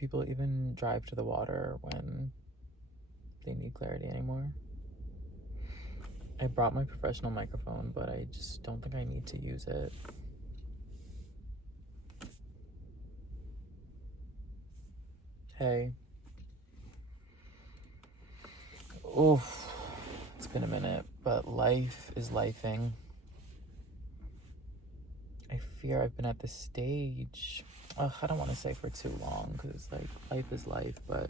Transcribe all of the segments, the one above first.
people even drive to the water when they need clarity anymore? I brought my professional microphone, but I just don't think I need to use it. Hey. Oof. It's been a minute, but life is lifing. I fear I've been at this stage. Ugh, I don't want to say for too long because it's like life is life, but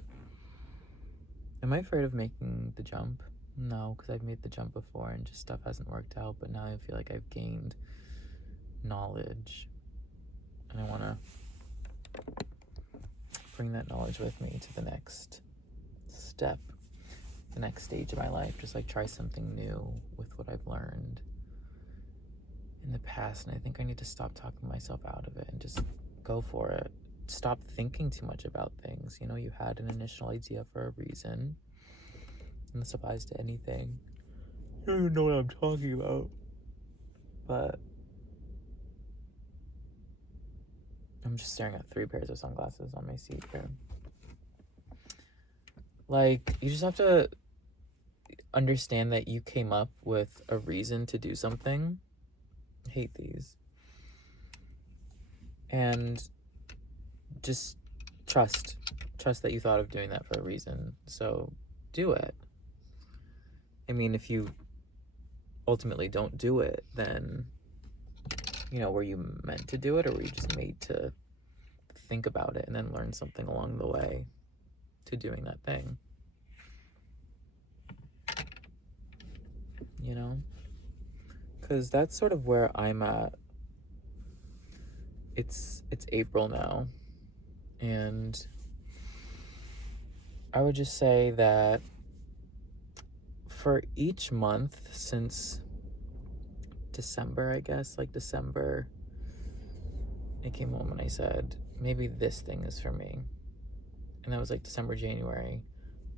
am I afraid of making the jump? No, because I've made the jump before and just stuff hasn't worked out, but now I feel like I've gained knowledge and I want to bring that knowledge with me to the next step, the next stage of my life. Just like try something new with what I've learned in the past, and I think I need to stop talking myself out of it and just go for it. Stop thinking too much about things. You know, you had an initial idea for a reason, and this applies to anything. I don't even know what I'm talking about, but I'm just staring at 3 pairs of sunglasses on my seat here. Like, you just have to understand that you came up with a reason to do something. I hate these. And just trust that you thought of doing that for a reason. So do it. I mean, if you ultimately don't do it, then, you know, were you meant to do it, or were you just made to think about it and then learn something along the way to doing that thing? You know? Because that's sort of where I'm at. It's April now, and I would just say that for each month since December, I guess, like December, I came home and I said, maybe this thing is for me. And that was like December, January.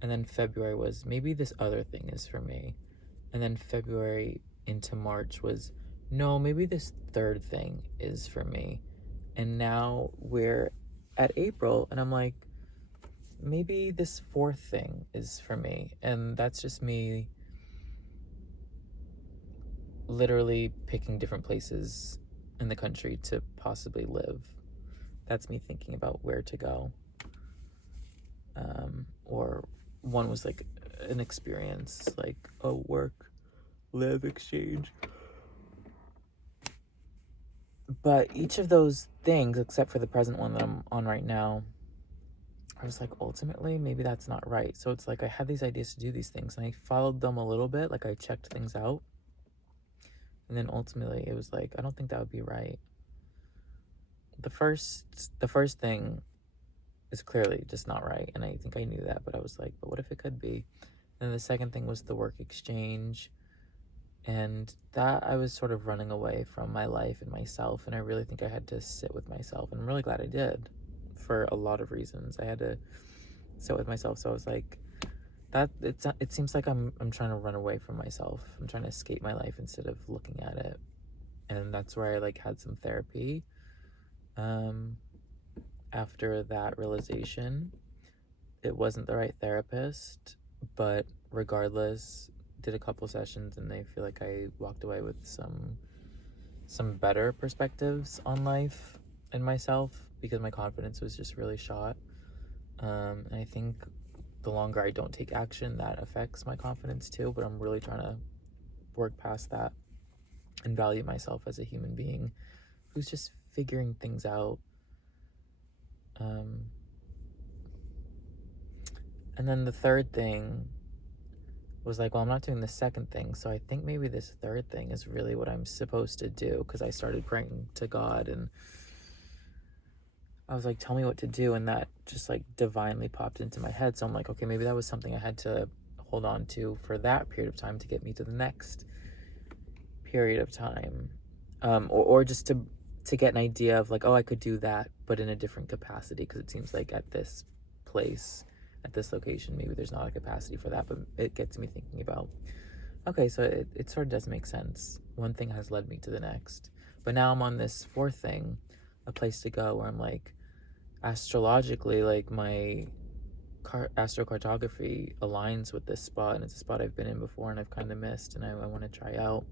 And then February was, maybe this other thing is for me. And then February into March was, no, maybe this third thing is for me. And now we're at April, and I'm like, maybe this fourth thing is for me. And that's just me literally picking different places in the country to possibly live. That's me thinking about where to go. Or one was like an experience, like a work live exchange. But each of those things, except for the present one that I'm on right now, I was like, ultimately, maybe that's not right. So it's like I had these ideas to do these things, and I followed them a little bit, like I checked things out. And then ultimately, it was like, I don't think that would be right. The first thing is clearly just not right, and I think I knew that, but I was like, but what if it could be? And the second thing was the work exchange, and that I was sort of running away from my life and myself, and I really think I had to sit with myself, and I'm really glad I did for a lot of reasons. I had to sit with myself. So I was like, that it seems like I'm trying to run away from myself. I'm trying to escape my life instead of looking at it. And that's where I like had some therapy after that realization. It wasn't the right therapist, but regardless, did a couple sessions, and I feel like I walked away with some better perspectives on life and myself, because my confidence was just really shot. And I think the longer I don't take action, that affects my confidence too, but I'm really trying to work past that and value myself as a human being who's just figuring things out. And then the third thing was like, well, I'm not doing the second thing, so I think maybe this third thing is really what I'm supposed to do, because I started praying to God, and I was like, tell me what to do, and that just like divinely popped into my head. So I'm like, okay, maybe that was something I had to hold on to for that period of time to get me to the next period of time, or just to get an idea of like, oh, I could do that, but in a different capacity, because it seems like at this place, at this location, maybe there's not a capacity for that. But it gets me thinking about, okay, so it sort of does make sense. One thing has led me to the next, but now I'm on this fourth thing, a place to go, where I'm like, astrologically, like my astrocartography aligns with this spot, and it's a spot I've been in before and I've kind of missed, and I want to try out.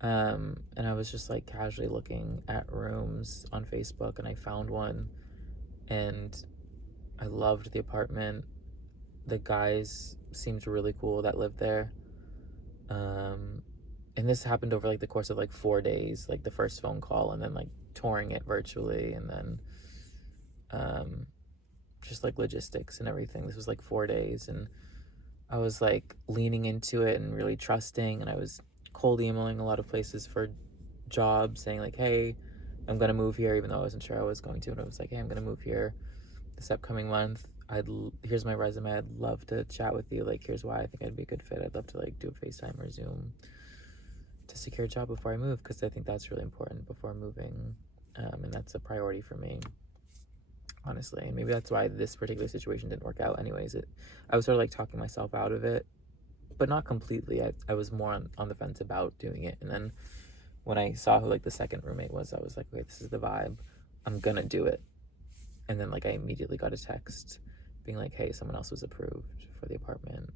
And I was just like casually looking at rooms on Facebook, and I found one, and I loved the apartment. The guys seemed really cool that lived there. And this happened over like the course of like 4 days, like the first phone call, and then like touring it virtually, and then just like logistics and everything. This was like 4 days, and I was like leaning into it and really trusting, and I was cold emailing a lot of places for jobs, saying like, hey, I'm gonna move here, even though I wasn't sure I was going to. And I was like, hey, I'm gonna move here this upcoming month. Here's my resume. I'd love to chat with you. Like, here's why I think I'd be a good fit. I'd love to like do a FaceTime or Zoom to secure a job before I move, because I think that's really important before moving, and that's a priority for me, honestly. And maybe that's why this particular situation didn't work out anyways. I was sort of like talking myself out of it, but not completely. I was more on the fence about doing it. And then when I saw who like the second roommate was, I was like, wait, this is the vibe. I'm gonna do it. And then like I immediately got a text being like, hey, someone else was approved for the apartment.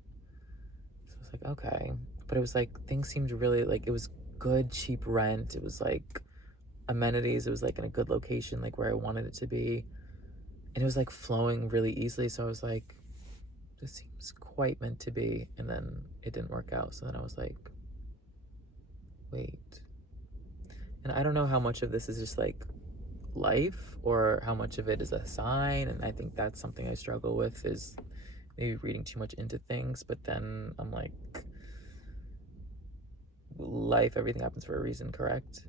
So I was like, okay. But it was like, things seemed really like, it was good, cheap rent. It was like amenities. It was like in a good location, like where I wanted it to be. And it was like flowing really easily. So I was like, this seems quite meant to be. And then it didn't work out. So then I was like, wait. And I don't know how much of this is just like life or how much of it is a sign. And I think that's something I struggle with, is maybe reading too much into things. But then I'm like, life, everything happens for a reason, correct?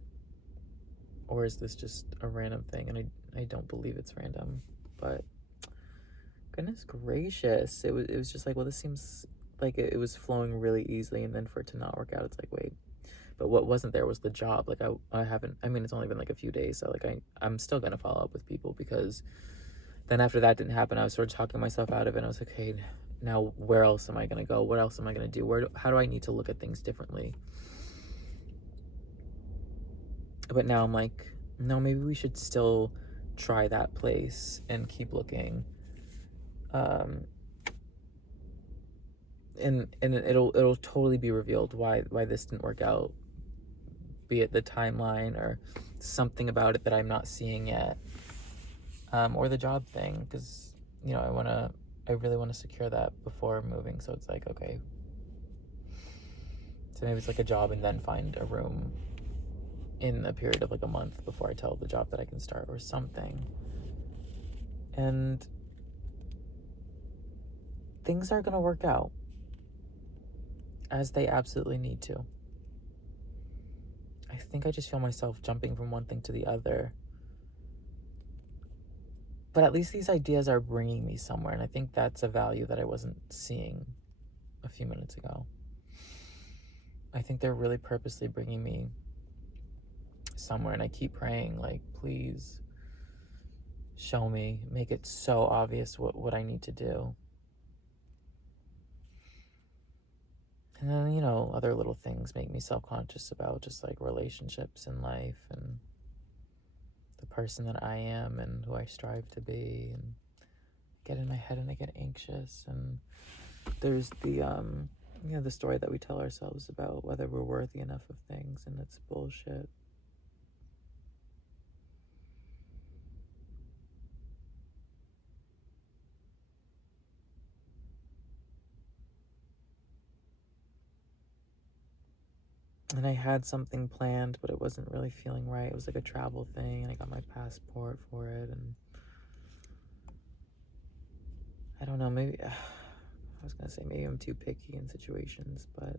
Or is this just a random thing? And I don't believe it's random. But goodness gracious, it was just like, well, this seems like it was flowing really easily, and then for it to not work out, it's like, wait. But what wasn't there was the job. Like I haven't, I mean, it's only been like a few days, so like I'm still gonna follow up with people, because then after that didn't happen, I was sort of talking myself out of it, and I was like, hey, now where else am I gonna go? What else am I gonna do? How do I need to look at things differently? But now I'm like, no, maybe we should still try that place and keep looking. And it'll totally be revealed why this didn't work out, be it the timeline or something about it that I'm not seeing yet, or the job thing, because I really want to secure that before moving. So it's like, okay, so maybe it's like a job and then find a room in a period of like a month before I tell the job that I can start, or something. And things are gonna work out, as they absolutely need to. I think I just feel myself jumping from one thing to the other. But at least these ideas are bringing me somewhere, and I think that's a value that I wasn't seeing a few minutes ago. I think they're really purposely bringing me somewhere, and I keep praying, like, please show me, make it so obvious what I need to do. And then, other little things make me self-conscious about just like relationships in life, and the person that I am and who I strive to be, and I get in my head and I get anxious. And there's the story that we tell ourselves about whether we're worthy enough of things, and it's bullshit. And I had something planned, but it wasn't really feeling right. It was like a travel thing, and I got my passport for it, and I don't know, maybe I was gonna say maybe I'm too picky in situations, but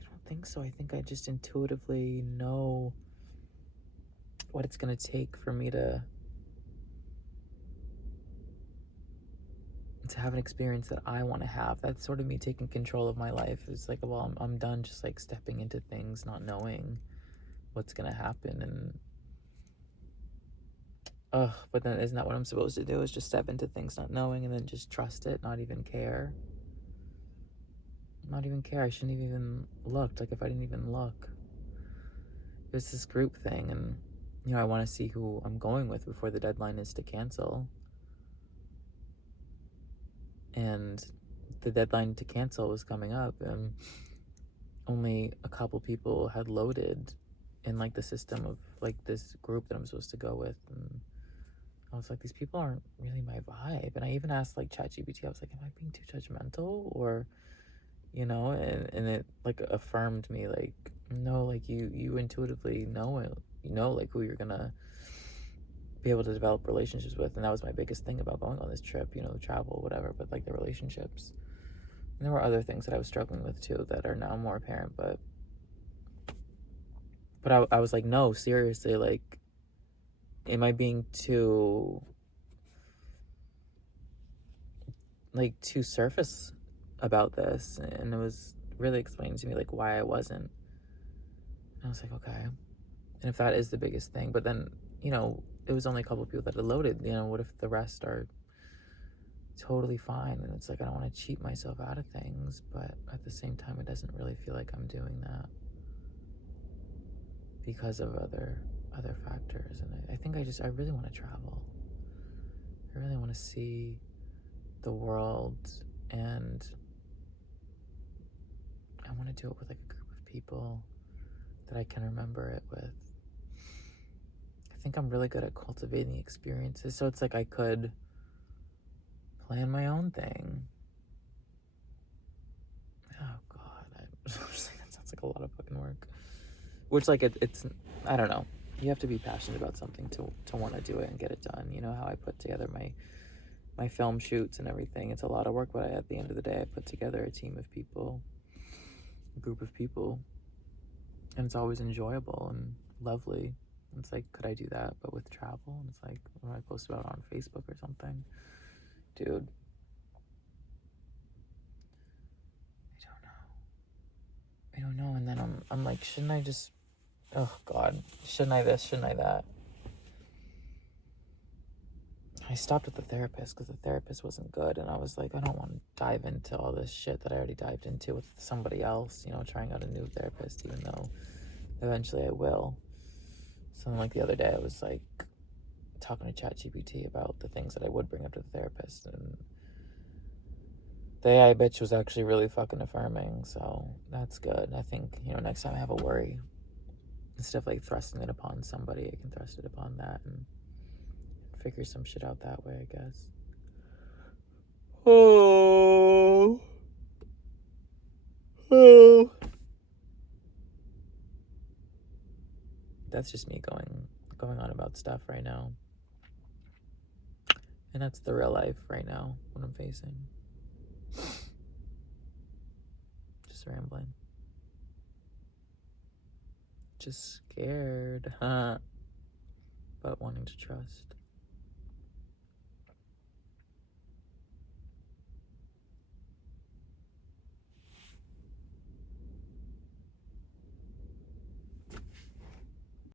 I don't think so. I think I just intuitively know what it's gonna take for me to have an experience that I want to have. That's sort of me taking control of my life. It's like, well, I'm done just like stepping into things, not knowing what's gonna happen. And but then isn't that what I'm supposed to do, is just step into things not knowing, and then just trust it, not even care? I shouldn't have even looked. Like, if I didn't even look, it was this group thing, and you know, I want to see who I'm going with before the deadline is to cancel. And the deadline to cancel was coming up, and only a couple people had loaded in like the system of like this group that I'm supposed to go with. And I was like, these people aren't really my vibe. And I even asked like ChatGPT, I was like, am I being too judgmental? Or, you know, and it like affirmed me, like, no, like you intuitively know it, you know, like who you're gonna be able to develop relationships with. And that was my biggest thing about going on this trip, you know, the travel, whatever, but like the relationships. And there were other things that I was struggling with too that are now more apparent, but I was like, no, seriously, like, am I being too, like, too surface about this? And it was really explaining to me, like, why I wasn't. And I was like, okay. And if that is the biggest thing, but then, you know, it was only a couple of people that had loaded, you know, what if the rest are totally fine? And it's like, I don't want to cheat myself out of things, but at the same time, it doesn't really feel like I'm doing that because of other factors. And I think I really want to travel. I really want to see the world, and I want to do it with like a group of people that I can remember it with. I think I'm really good at cultivating experiences, so it's like I could plan my own thing. Oh god, I just like, that sounds like a lot of fucking work. Which like it's I don't know. You have to be passionate about something to want to do it and get it done. You know how I put together my film shoots and everything. It's a lot of work, but at the end of the day, I put together a team of people, a group of people, and it's always enjoyable and lovely. It's like, could I do that but with travel? And it's like, what do I post about on Facebook or something? Dude, I don't know. And then I'm like, shouldn't I just, oh god, shouldn't I this, shouldn't I that? I stopped with the therapist because the therapist wasn't good, and I was like, I don't want to dive into all this shit that I already dived into with somebody else, you know, trying out a new therapist, even though eventually I will. So then, like, the other day I was like talking to ChatGPT about the things that I would bring up to the therapist, and the AI bitch was actually really fucking affirming, so that's good. I think, you know, next time I have a worry, instead of like thrusting it upon somebody, I can thrust it upon that and figure some shit out that way, I guess. Oh. Oh. That's just me going on about stuff right now. And that's the real life right now, what I'm facing. Just rambling. Just scared, huh? But wanting to trust.